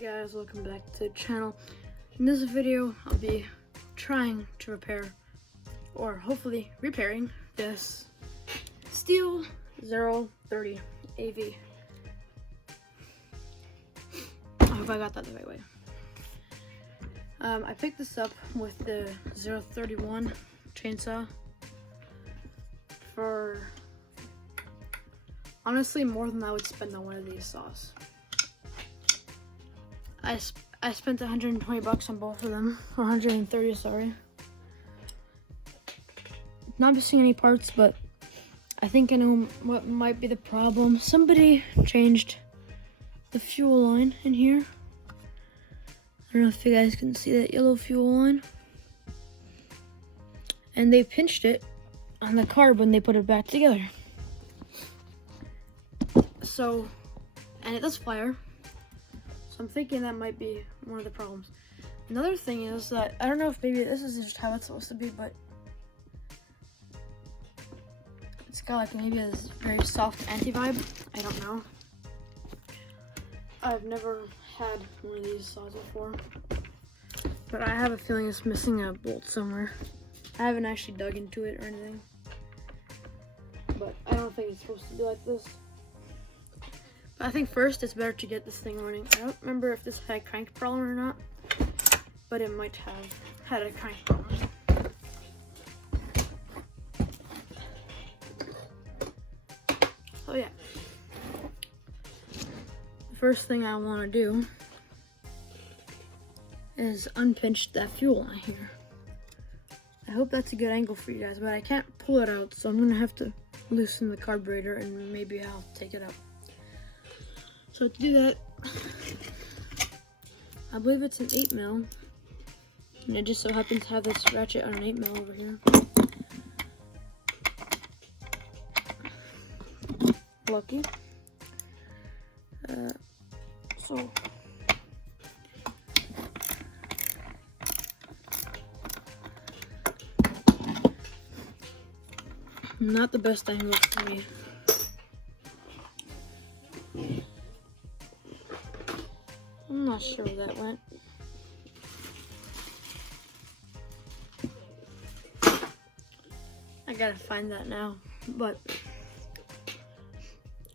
guys, welcome back to the channel. In this video, I'll be trying to repair, or hopefully repairing, this Stihl 030 AV. I hope I got that the right way. I picked this up with the 031 chainsaw for honestly more than I would spend on one of these saws. I spent 120 bucks on both of them, 130, sorry. Not missing any parts, but I think I know what might be the problem. Somebody changed the fuel line in here. I don't know if you guys can see that yellow fuel line. And they pinched it on the carb when they put it back together. So, and it does fire. I'm thinking that might be one of the problems. Another thing is that, I don't know if maybe this is just how it's supposed to be, but it's got like maybe a very soft anti-vibe. I don't know. I've never had one of these saws before, but I have a feeling it's missing a bolt somewhere. I haven't actually dug into it or anything, but I don't think it's supposed to be like this. I think first it's better to get this thing running. I don't remember if this had a crank problem or not, but it might have had a crank problem. So yeah, the first thing I want to do is unpinch that fuel line here. I hope that's a good angle for you guys, but I can't pull it out, so I'm gonna have to loosen the carburetor and maybe I'll take it out. So to do that, I believe it's an 8mm, and it just so happens to have this ratchet on an 8mm over here. Lucky. So not the best angle for me. I'm not sure where that went. I gotta find that now, but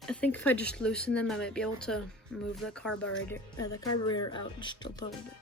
I think if I just loosen them, I might be able to move the carburetor out just a little bit.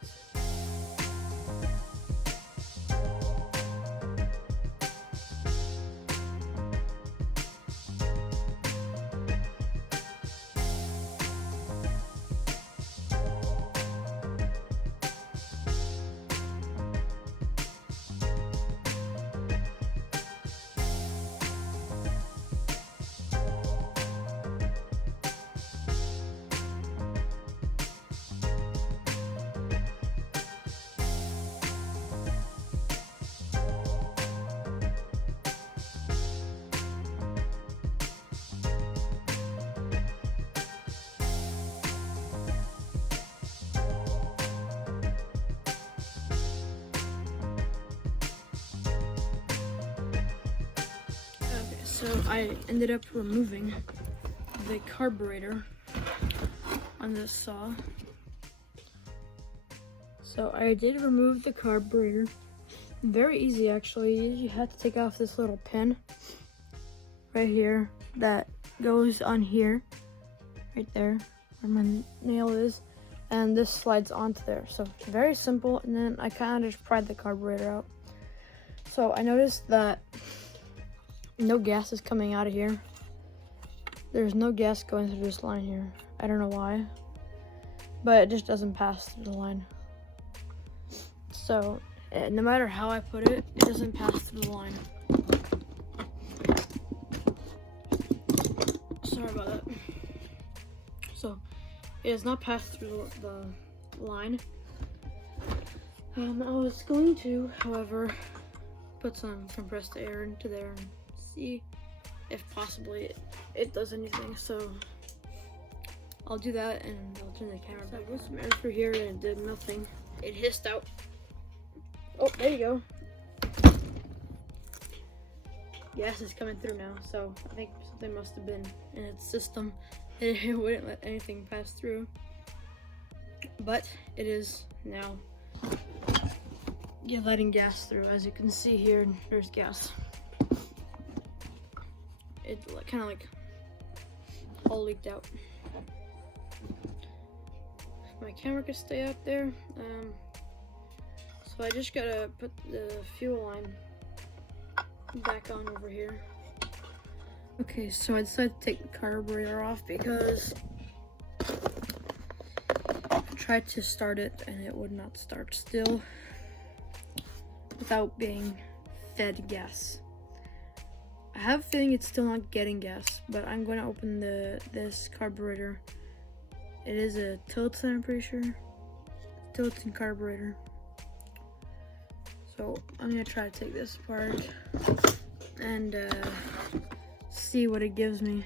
So I ended up removing the carburetor on this saw. So I did remove the carburetor. Very easy actually. You have to take off this little pin right here that goes on here, right there where my nail is, and this slides onto there. So very simple, and then I kind of just pried the carburetor out. So I noticed that no gas is coming out of here. There's no gas going through this line here. I don't know why, but it just doesn't pass through the line. So no matter how I put it, it doesn't pass through the line. Sorry about that. So it does not pass through the line. I was going to, however, put some compressed air into there and see if possibly it does anything. So I'll do that and I'll turn the camera back. I put some air through here and it did nothing. It hissed out. Oh, there you go. Gas is coming through now, so I think something must have been in its system. It wouldn't let anything pass through. but it is now letting gas through. As you can see here, there's gas. It kind of like all leaked out. My camera could stay up there. So I just gotta put the fuel line back on over here. Okay, so I decided to take the carburetor off because I tried to start it and it would not start still without being fed gas. I have a feeling it's still not getting gas, but I'm going to open this carburetor. It is a Tilton, I'm pretty sure. Tilton carburetor. So I'm going to try to take this apart and see what it gives me.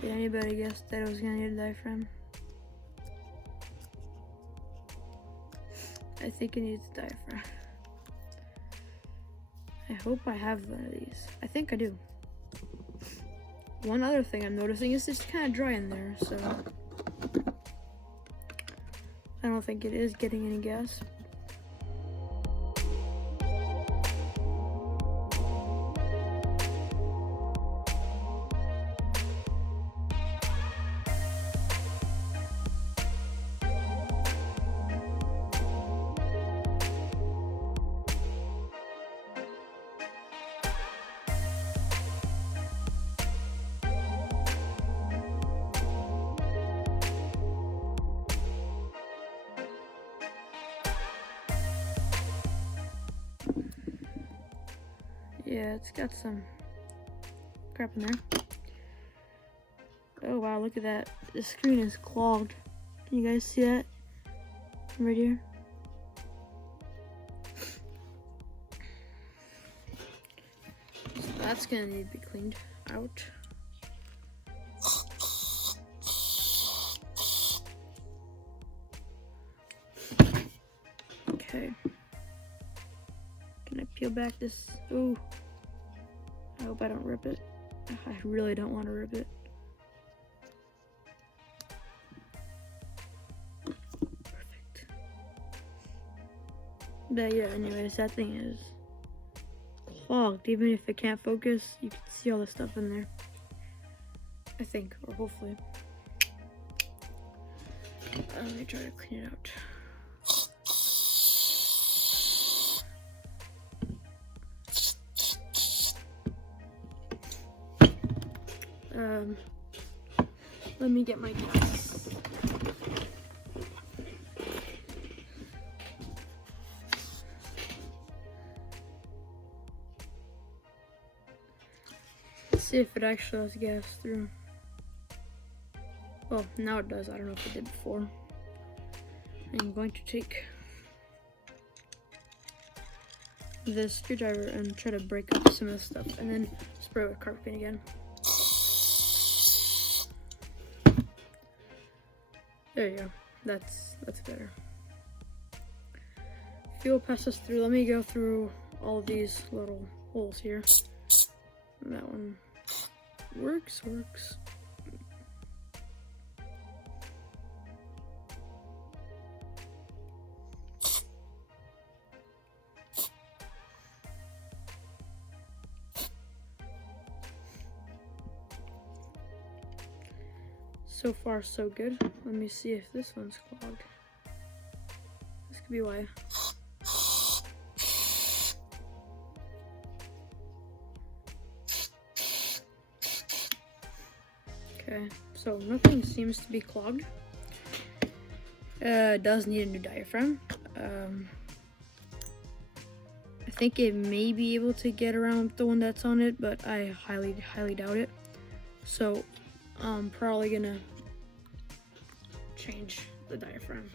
Did anybody guess that I was gonna need a diaphragm? I think it needs a diaphragm. I hope I have one of these. I think I do. One other thing I'm noticing is it's kind of dry in there, so I don't think it is getting any gas. Yeah, it's got some crap in there. Oh wow, look at that. The screen is clogged. Can you guys see that? Right here. So that's gonna need to be cleaned out. Okay. Can I peel back this? Ooh. I hope I don't rip it. I really don't want to rip it. Perfect. But yeah, anyways, that thing is clogged. Even if it can't focus, you can see all the stuff in there. I think, or hopefully. Let me try to clean it out. Let me get my gas. Let's see if it actually has gas through. Well, now it does. I don't know if it did before. I'm going to take this screwdriver and try to break up some of this stuff and then spray it with carpet paint again. There you go. That's better. Fuel passes through. Let me go through all of these little holes here. And that one works. So far, so good. Let me see if this one's clogged. This could be why. Okay, so nothing seems to be clogged. It does need a new diaphragm. I think it may be able to get around the one that's on it, but I highly doubt it. So I'm probably gonna change the diaphragm.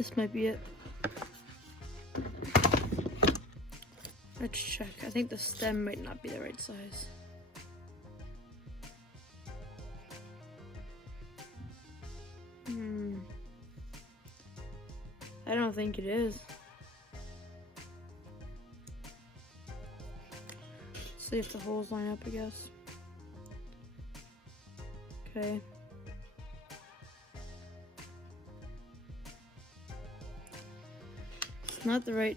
This might be it. Let's check. I think the stem might not be the right size. I don't think it is. See if the holes line up, I guess. Okay. It's not the right.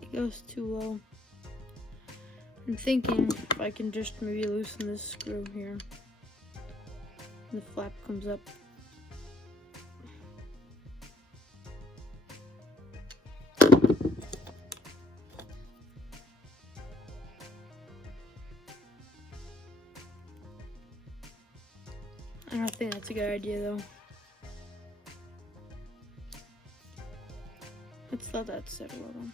It goes too low. I'm thinking if I can just maybe loosen this screw here. The flap comes up. I don't think that's a good idea though. Let's let that sit a little.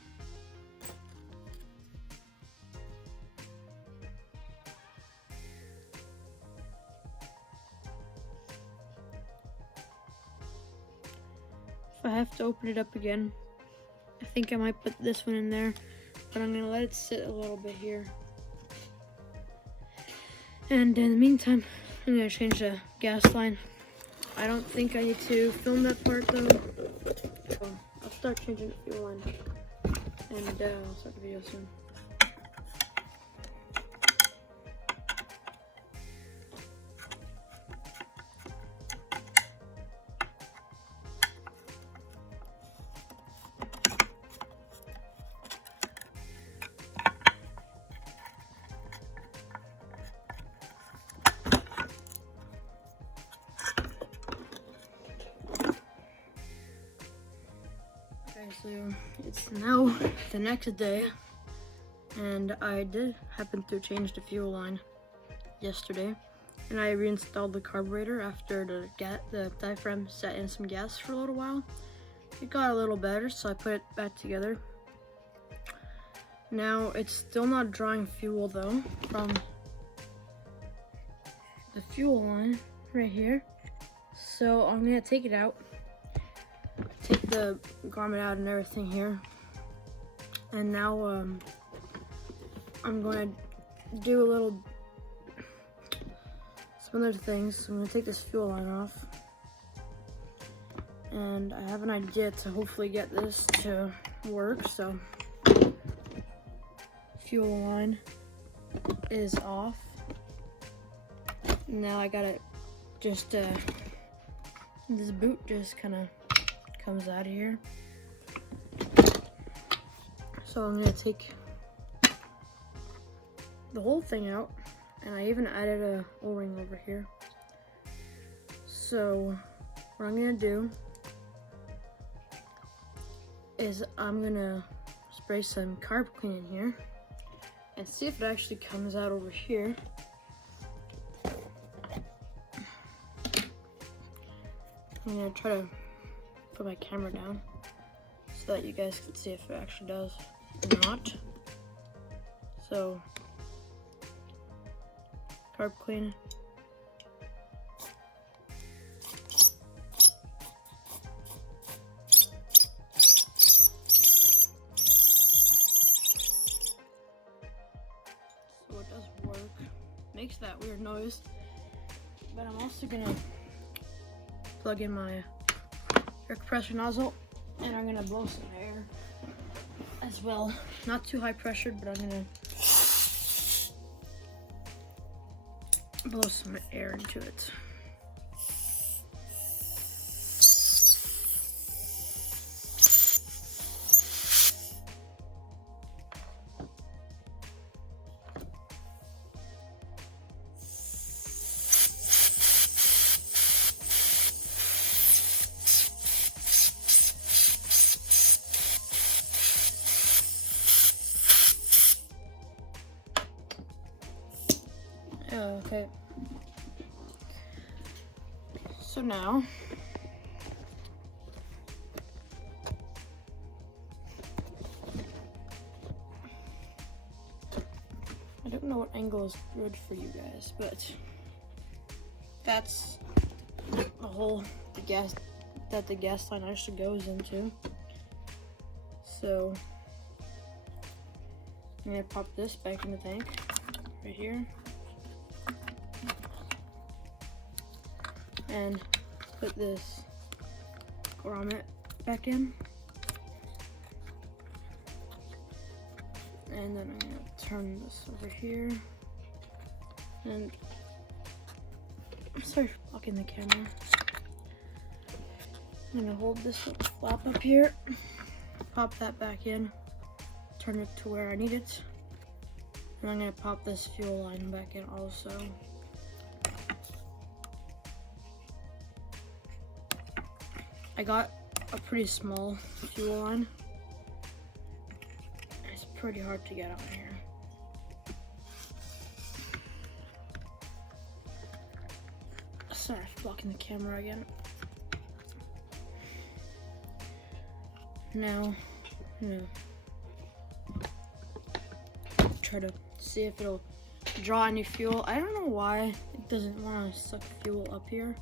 If I have to open it up again, I think I might put this one in there, but I'm gonna let it sit a little bit here. And in the meantime, I'm gonna change the gas line. I don't think I need to film that part though. So I'll start changing the fuel line, and I'll start the video soon. Okay, so it's now the next day, and I did happen to change the fuel line yesterday, and I reinstalled the carburetor after the diaphragm sat in some gas for a little while. It got a little better, so I put it back together. Now it's still not drawing fuel though from the fuel line right here, so I'm gonna take it out. Take the garment out and everything here, and now I'm going to do a little some other things. I'm going to take this fuel line off, and I have an idea to hopefully get this to work. So fuel line is off. Now I got it just this boot just kind of comes out of here. So I'm gonna take the whole thing out, and I even added a O-ring over here. So what I'm gonna do is I'm gonna spray some carb clean in here and see if it actually comes out over here. I'm gonna try to put my camera down so that you guys can see if it actually does or not. So, carb clean. So it does work. Makes that weird noise. But I'm also gonna plug in my air compressor nozzle, and I'm gonna blow some air as well. Not too high pressured, but I'm gonna blow some air into it. Okay, So now, I don't know what angle is good for you guys, but that's the hole the gas line actually goes into. So I'm gonna pop this back in the tank right here and put this grommet back in, and then I'm gonna turn this over here, and I'm sorry for blocking the camera. I'm gonna hold this little flap up here, pop that back in, turn it to where I need it, and I'm gonna pop this fuel line back in also. I got a pretty small fuel line. It's pretty hard to get on here. Sorry for blocking the camera again. Now, try to see if it'll draw any fuel. I don't know why it doesn't want to suck fuel up here,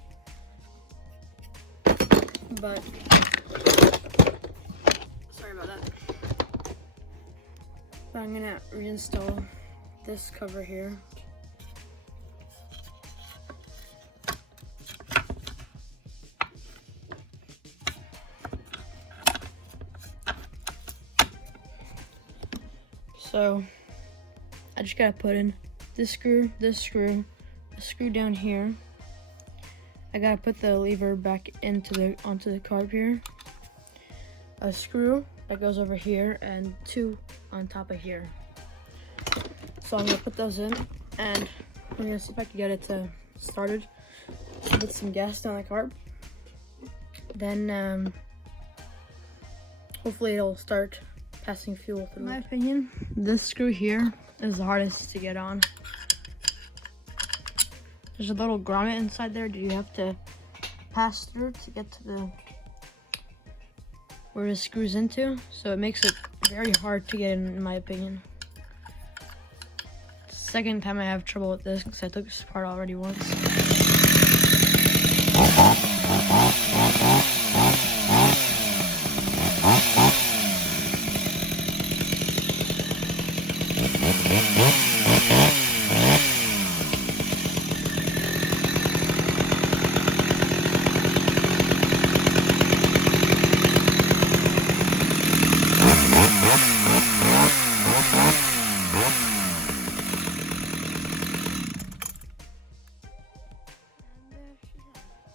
but sorry about that. But I'm gonna reinstall this cover here. So I just gotta put in this screw, a screw down here. I gotta put the lever back onto the carb here. A screw that goes over here, and two on top of here. So I'm gonna put those in, and I'm gonna see if I can get it started. Put some gas down the carb. Then hopefully it'll start passing fuel through. In my opinion, this screw here is the hardest to get on. There's a little grommet inside there that you have to pass through to get to where it screws into, so it makes it very hard to get in my opinion. Second time I have trouble with this because I took this apart already once.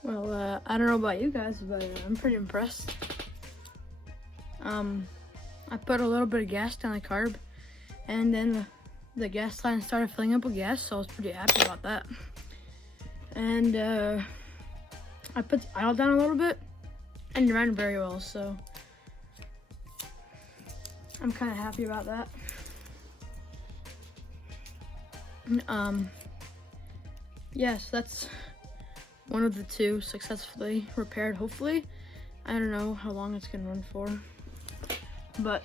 Well, I don't know about you guys, but I'm pretty impressed. I put a little bit of gas down the carb, and then the gas line started filling up with gas, so I was pretty happy about that. And I put the idle down a little bit, and it ran very well, so I'm kind of happy about that. Yes, that's one of the two successfully repaired, hopefully. I don't know how long it's gonna run for, but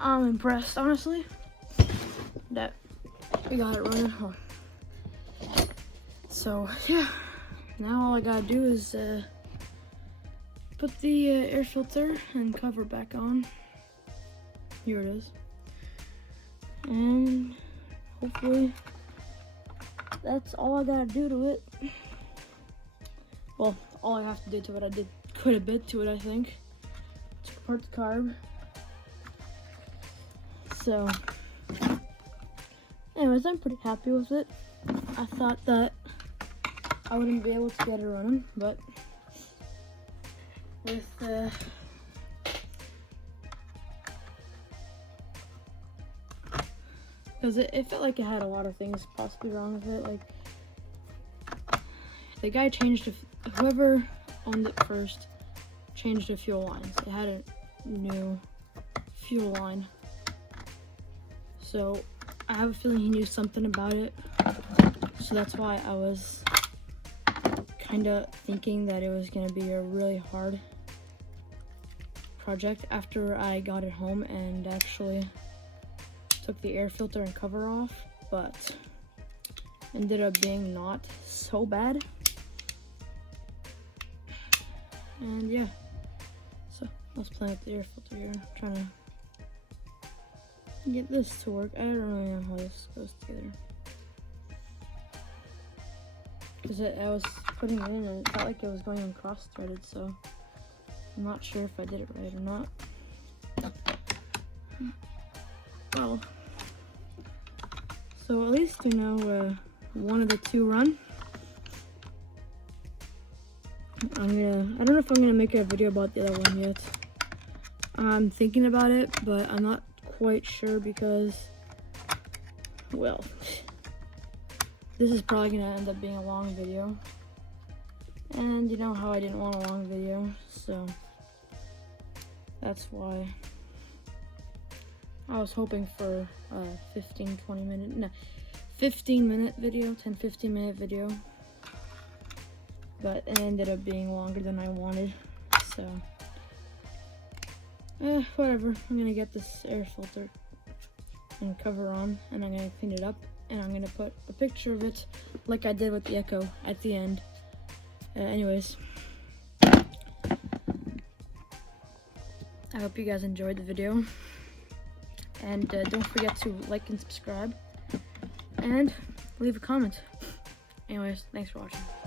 I'm impressed, honestly, that we got it running. So yeah, now all I gotta do is put the air filter and cover back on. Here it is, and hopefully that's all I gotta do to it. Well, all I have to do to it, I did quite a bit to it, I think, to support the carb. So, anyways, I'm pretty happy with it. I thought that I wouldn't be able to get it running, but with because it felt like it had a lot of things possibly wrong with it. Like, the guy changed, whoever owned it first changed the fuel lines. It had a new fuel line. So I have a feeling he knew something about it. So that's why I was kinda thinking that it was gonna be a really hard project after I got it home and actually took the air filter and cover off, but ended up being not so bad. And yeah, so I was playing with the air filter here, trying to get this to work. I don't really know how this goes together, because I was putting it in and it felt like it was going on cross-threaded, so I'm not sure if I did it right or not. Well, so at least we know one of the two run. I don't know if I'm gonna make a video about the other one yet. I'm thinking about it, but I'm not quite sure because, well, this is probably gonna end up being a long video. And you know how I didn't want a long video, so that's why. I was hoping for a 15 minute video, 10-15 minute video, but it ended up being longer than I wanted, so whatever. I'm gonna get this air filter and cover on, and I'm gonna clean it up, and I'm gonna put a picture of it like I did with the Echo at the end. Anyways, I hope you guys enjoyed the video. And don't forget to like and subscribe, and leave a comment. Anyways, thanks for watching.